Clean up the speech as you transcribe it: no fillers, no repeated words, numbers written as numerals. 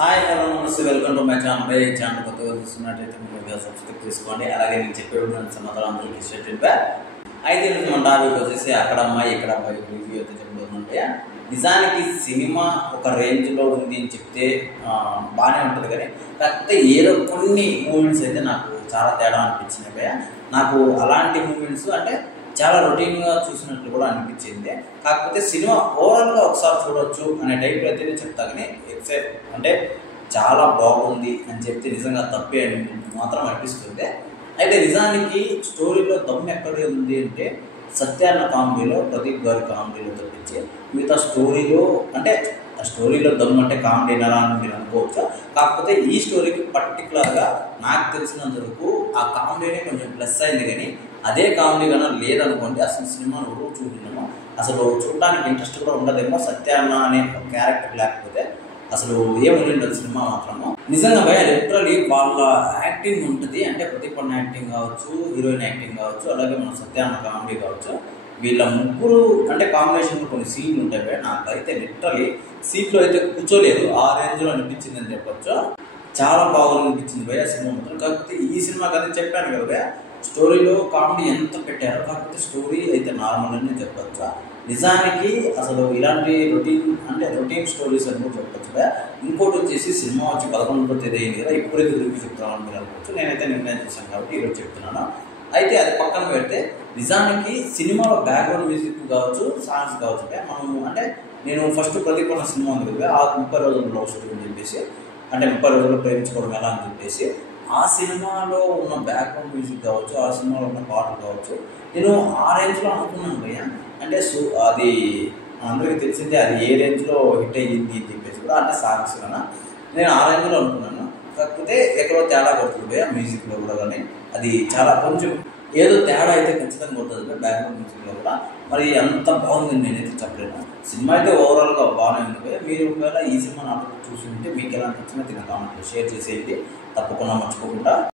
Hi hello నమస్తే welcome to my channel. ఈ channel కొత్తగా చూస్తున్నట్టయితే మీరు సబ్స్క్రైబ్ చేసుకోండి. అలాగే నేను చెప్పే సమాధానం అందరికీ స్టేట్ బ్యాక్. అయితే మన టాపిక్ వచ్చేసి అక్కడ అమ్మాయి ఇక్కడ అబ్బాయి రివ్యూ అయితే చెప్పబోతుంటే, నిజానికి సినిమా ఒక రేంజ్లో ఉంది అని చెప్తే బాగానే ఉంటుంది. కానీ కాకపోతే ఏదో కొన్ని మూమెంట్స్ అయితే నాకు చాలా తేడా అనిపించినాయి భయ్య. నాకు అలాంటి మూమెంట్స్ అంటే చాలా రొటీన్గా చూసినట్లు కూడా అనిపించింది. కాకపోతే సినిమా ఓవరాల్గా ఒకసారి చూడొచ్చు అనే టైప్లో అయితే నేను చెప్తా. కానీ అంటే చాలా బాగుంది అని చెప్తే నిజంగా తప్పే అని మాత్రం అనిపిస్తుంది. అయితే నిజానికి స్టోరీలో దమ్ము ఎక్కడే ఉంది అంటే సత్యాన్న కామెడీలో, ప్రదీప్ గారి కామెడీలో తప్పించి మిగతా స్టోరీలో అంటే ఆ స్టోరీలో దమ్ము అంటే కామెడీ నరా అని మీరు అనుకోవచ్చు. కాకపోతే ఈ స్టోరీకి పర్టికులర్గా నాకు తెలిసినంత వరకు ఆ కామెడీనే కొంచెం ప్లస్ అయింది. కానీ అదే కామెడీ కన్నా లేదనుకోండి అసలు సినిమాను ఎవరు చూడలేము, అసలు చూడడానికి ఇంట్రెస్ట్ కూడా ఉండదేమో. సత్యాన్న అనే క్యారెక్టర్ లేకపోతే అసలు ఏముండదు సినిమా మాత్రము. నిజంగా భయ లిటరలీ వాళ్ళ యాక్టింగ్ ఉంటుంది. అంటే ప్రతిపన్న యాక్టింగ్ కావచ్చు, హీరోయిన్ యాక్టింగ్ కావచ్చు, అలాగే మన సత్యాన్న కామెడీ కావచ్చు. వీళ్ళ ముగ్గురు అంటే కాంబినేషన్లో కొన్ని సీన్లు ఉంటాయి భయ. నాకైతే లిటరలీ సీట్లో అయితే కూర్చోలేదు, ఆ రేంజ్లో అనిపించింది అని చెప్పొచ్చు. చాలా బాగుంది అనిపించింది భయ సినిమా మొత్తం. కాకపోతే ఈ సినిమా కదా చెప్పాను కదా భయ, స్టోరీలో కామెడీ ఎంత పెట్టారో, కాకపోతే స్టోరీ అయితే నార్మల్ అని చెప్పచ్చు. నిజానికి అసలు ఇలాంటి రొటీన్ స్టోరీస్ అని కూడా చెప్పచ్చు. ఇంకోటి వచ్చేసి సినిమా వచ్చి 11వ తేదీ అయింది కదా, ఇప్పుడే రివ్యూ చెప్తామని మీరు అనుకోవచ్చు. నేనైతే నిర్ణయం చేశాను కాబట్టి ఈరోజు చెప్తున్నాను. అయితే అది పక్కన పెడితే నిజానికి సినిమాలో బ్యాక్గ్రౌండ్ మ్యూజిక్ కావచ్చు, సాంగ్స్ కావచ్చు. మనము అంటే నేను ఫస్ట్ ప్రతిపన్న సినిమా ఉంది కదా, ఆ 30 రోజుల లవ్ స్టోరీ అని చెప్పేసి, అంటే 30 రోజుల్లో ప్రేమించుకోవడం ఎలా అని చెప్పేసి ఆ సినిమాలో ఉన్న బ్యాక్గ్రౌండ్ మ్యూజిక్ కావచ్చు, ఆ సినిమాలో ఉన్న పాటలు కావచ్చు, నేను ఆ రేంజ్లో అనుకున్నాను భయ్య. అంటే అది అందరికీ తెలిసిందే, అది ఏ రేంజ్లో హిట్ అయ్యింది అని చెప్పేసి కూడా, అంటే సాంగ్స్ కన్నా నేను ఆ రేంజ్లో అనుకున్నాను. కాకపోతే ఎక్కడో తేడా కొడుతుంది భయ్య మ్యూజిక్లో కూడా. కానీ అది చాలా కొంచెం ఏదో తేడా అయితే ఖచ్చితంగా కొడుతుంది బ్యాక్గ్రౌండ్ మ్యూజిక్లో కూడా. మరి అంత బాగుందని నేనైతే చెప్పలేను. సినిమా అయితే ఓవరాల్గా బాగానే ఉంది భయ్య. మీరు ఒకవేళ ఈ సినిమా నాకు చూసి ఉంటే మీకు ఎలా నచ్చిందో తిన్న కామెంట్లో షేర్ చేసేది తప్పకుండా మర్చిపోకుండా.